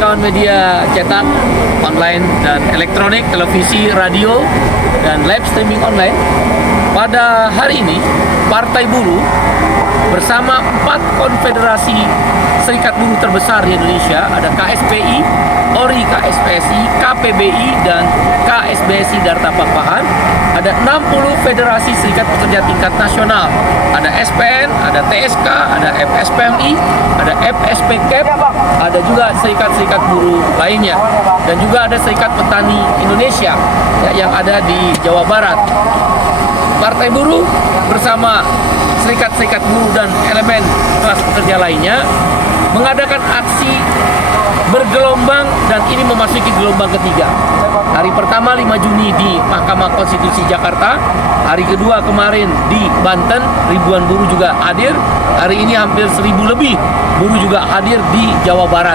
kawan-kawan media cetak, online, dan elektronik, televisi, radio, dan live streaming online. Pada hari ini, Partai Buruh bersama 4 konfederasi serikat buruh terbesar di Indonesia, ada KSPI, ORI KSPSI, KPBI, dan KSBSI Darta Pakpahan. Ada 60 federasi serikat pekerja tingkat nasional. Ada SPN, ada TSK, ada FSPMI, ada FSPKEP, ada juga serikat-serikat buruh lainnya. Dan juga ada Serikat Petani Indonesia yang ada di Jawa Barat. Partai Buruh bersama serikat-serikat buruh dan elemen kelas pekerja lainnya mengadakan aksi bergelombang, dan ini memasuki gelombang ketiga. Hari pertama 5 Juni di Mahkamah Konstitusi Jakarta, hari kedua kemarin di Banten, ribuan buruh juga hadir. Hari ini hampir 1000 lebih buruh juga hadir di Jawa Barat.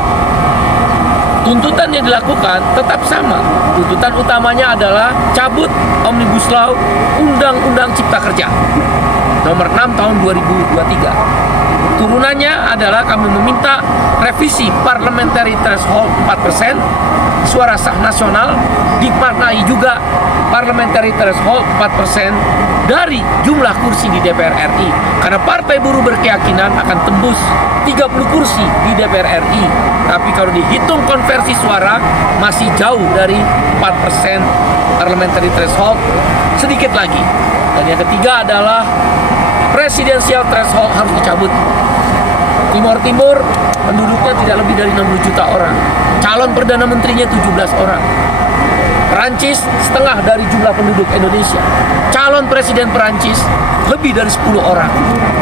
Tuntutan yang dilakukan tetap sama. Tuntutan utamanya adalah cabut Omnibus Law Undang-Undang Cipta Kerja nomor 6 tahun 2023. Turunannya adalah kami meminta revisi parliamentary threshold 4%, suara sah nasional, dimaknai juga parliamentary threshold 4% dari jumlah kursi di DPR RI. Karena Partai Buruh berkeyakinan akan tembus 30 kursi di DPR RI. Tapi kalau dihitung konversi suara masih jauh dari 4% parliamentary threshold, sedikit lagi. Dan yang ketiga adalah presidensial threshold harus dicabut. Timor Timur penduduknya tidak lebih dari 60 juta orang. Calon Perdana Menterinya 17 orang. Perancis setengah dari jumlah penduduk Indonesia. Calon Presiden Perancis lebih dari 10 orang.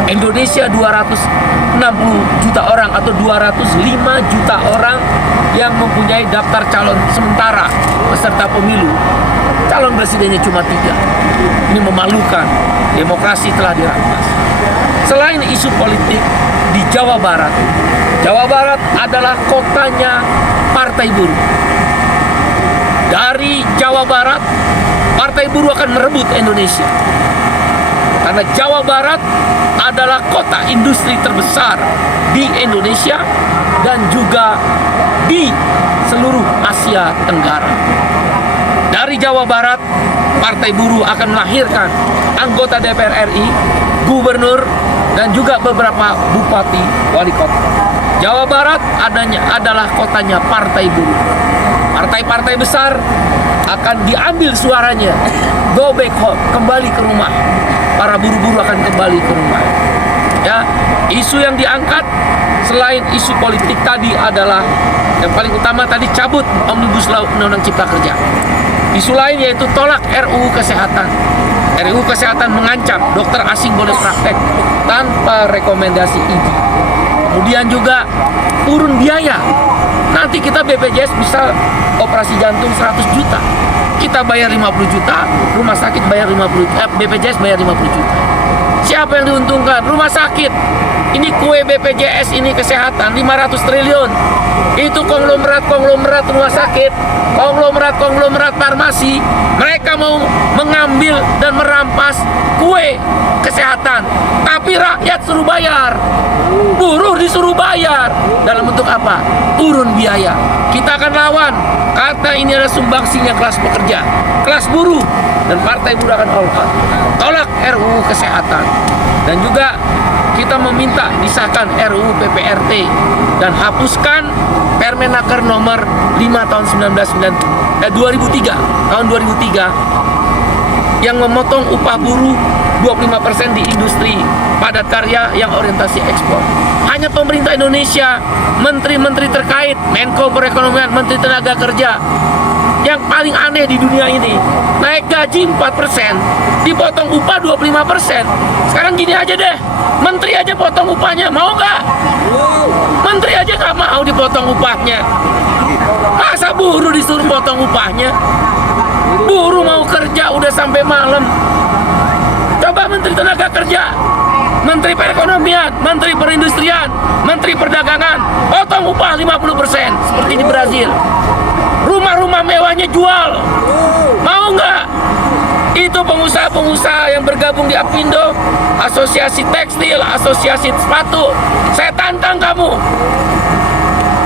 Indonesia 260 juta orang atau 205 juta orang yang mempunyai daftar calon sementara peserta pemilu. Calon presidennya cuma 3. Ini memalukan. Demokrasi telah dirampas. Selain isu politik di Jawa Barat adalah kotanya Partai Buruh. Dari Jawa Barat, Partai Buruh akan merebut Indonesia. Karena Jawa Barat adalah kota industri terbesar di Indonesia dan juga di seluruh Asia Tenggara. Dari Jawa Barat, Partai Buruh akan melahirkan anggota DPR RI, gubernur, dan juga beberapa bupati wali kota. Jawa Barat adalah kotanya Partai Buruh. Partai-partai besar akan diambil suaranya, go back home, kembali ke rumah. Para buruh-buruh akan kembali ke rumah. Ya, isu yang diangkat selain isu politik tadi adalah yang paling utama tadi, cabut Omnibus Law Undang-Undang Cipta Kerja. Isu lain yaitu tolak RUU Kesehatan. RUU Kesehatan mengancam dokter asing boleh praktek tanpa rekomendasi IGI. Kemudian juga turun biaya. Nanti kita BPJS bisa operasi jantung 100 juta. Kita bayar 50 juta, rumah sakit bayar 50 juta, BPJS bayar 50 juta. Siapa yang diuntungkan? Rumah sakit. Ini kue BPJS, ini kesehatan 500 triliun. Itu konglomerat rumah sakit, konglomerat farmasi. Mereka mau mengambil dan merampas kue kesehatan, tapi rakyat suruh bayar. Buruh disuruh bayar. Dalam bentuk apa? Turun biaya. Kita akan lawan, karena ini adalah sumbangsinya kelas pekerja, kelas buruh, dan Partai Buruh akan tolak RUU Kesehatan. Dan juga kita meminta disahkan RUU PPRT dan hapuskan Permenaker nomor 5 tahun 2003 yang memotong upah buruh 25% di industri padat karya yang orientasi ekspor. Hanya pemerintah Indonesia, menteri-menteri terkait, Menko Perekonomian, Menteri Tenaga Kerja, yang paling aneh di dunia ini, naik gaji 4%, dipotong upah 25%. Sekarang gini aja deh, menteri aja potong upahnya, mau gak? Menteri aja gak mau dipotong upahnya. Masa buruh disuruh potong upahnya? Buruh mau kerja udah sampai malam. Coba Menteri Tenaga Kerja, Menteri Perekonomian, Menteri Perindustrian, Menteri Perdagangan, potong upah 50% seperti di Brazil. Rumah-rumah mewahnya jual. Mau nggak? Itu pengusaha-pengusaha yang bergabung di Apindo, Asosiasi Tekstil, Asosiasi Sepatu. Saya tantang kamu.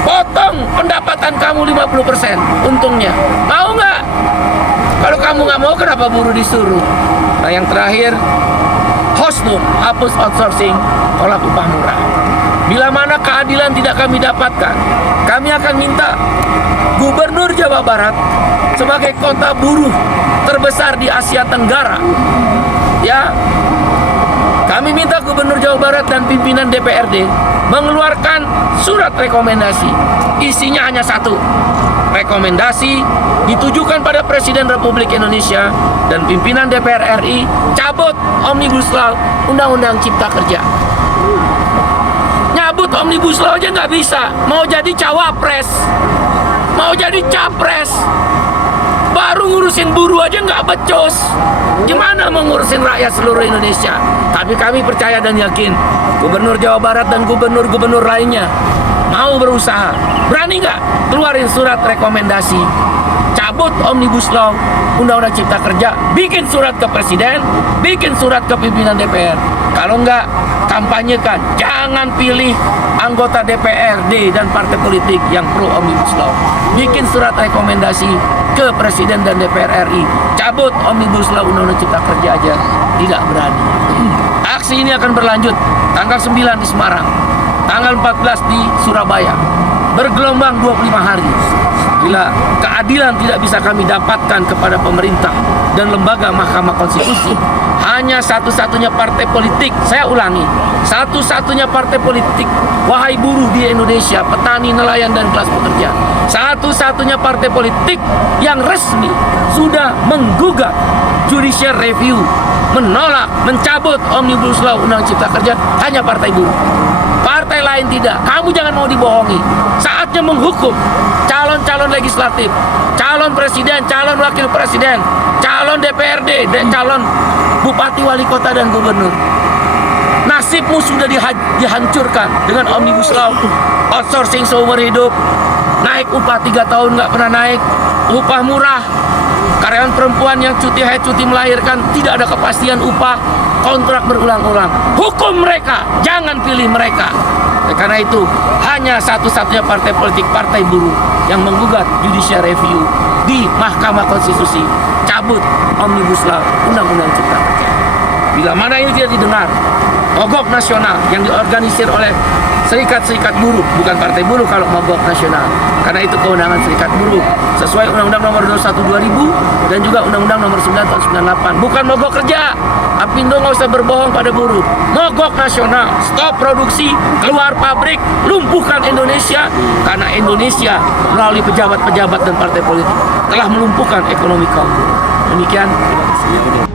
potong pendapatan kamu 50% untungnya. Mau nggak? Kalau kamu nggak mau, kenapa buruh disuruh? Nah, yang terakhir, Hosnum, hapus outsourcing, tolak upah murah. Bila mana keadilan tidak kami dapatkan, kami akan minta Gubernur Jawa Barat sebagai kota buruh terbesar di Asia Tenggara, ya, kami minta Gubernur Jawa Barat dan pimpinan DPRD mengeluarkan surat rekomendasi. Isinya hanya satu. Rekomendasi ditujukan pada Presiden Republik Indonesia dan pimpinan DPR RI, cabut Omnibus Law, Undang-Undang Cipta Kerja. Nyabut Omnibus Law aja nggak bisa. Mau jadi cawapres, mau jadi capres, baru ngurusin buruh aja nggak becus. Gimana mau ngurusin rakyat seluruh Indonesia? Tapi kami percaya dan yakin Gubernur Jawa Barat dan gubernur-gubernur lainnya mau berusaha. Berani nggak keluarin surat rekomendasi, cabut Omnibus Law, Undang-Undang Cipta Kerja, bikin surat ke Presiden, bikin surat ke pimpinan DPR. Kalau nggak, kampanyekan, jangan pilih anggota DPRD dan partai politik yang pro Omnibus Law. Bikin surat rekomendasi ke Presiden dan DPR RI, cabut Omnibus Law, Undang-Undang Cipta Kerja aja tidak berani. Aksi ini akan berlanjut tanggal 9 di Semarang, tanggal 14 di Surabaya, bergelombang 25 hari. Bila keadilan tidak bisa kami dapatkan kepada pemerintah dan lembaga Mahkamah Konstitusi, hanya satu-satunya partai politik, saya ulangi, satu-satunya partai politik, wahai buruh di Indonesia, petani, nelayan, dan kelas pekerja, satu-satunya partai politik yang resmi sudah menggugat judicial review, menolak, mencabut Omnibus Law, Undang-Undang Cipta Kerja, hanya partai buruh. Partai lain tidak. Kamu jangan mau dibohongi. Saatnya menghukum calon-calon legislatif, calon presiden, calon wakil presiden, calon DPRD, dan calon bupati, wali kota, dan gubernur. Nasibmu sudah dihancurkan dengan Omnibus Law, outsourcing seumur hidup, naik upah 3 tahun nggak pernah naik, upah murah, karyawan perempuan yang cuti haid, cuti melahirkan, tidak ada kepastian upah, kontrak berulang-ulang. Hukum mereka, jangan pilih mereka. Karena itu, hanya satu-satunya partai politik, partai buruh, yang menggugat judicial review di Mahkamah Konstitusi, cabut Omnibus Law, Undang-Undang Cipta Kerja. Bila mana ini tidak didengar, mogok nasional yang diorganisir oleh serikat-serikat buruh, bukan partai buruh kalau mogok nasional. Karena itu kewenangan serikat buruh sesuai Undang-Undang Nomor 21 2000 dan juga Undang-Undang Nomor 9 tahun 98. Bukan mogok kerja. Apindo nggak usah berbohong pada buruh. Mogok nasional, stop produksi, keluar pabrik, lumpuhkan Indonesia, karena Indonesia melalui pejabat-pejabat dan partai politik telah melumpuhkan ekonomi kaum buruh. Demikian, terima kasih.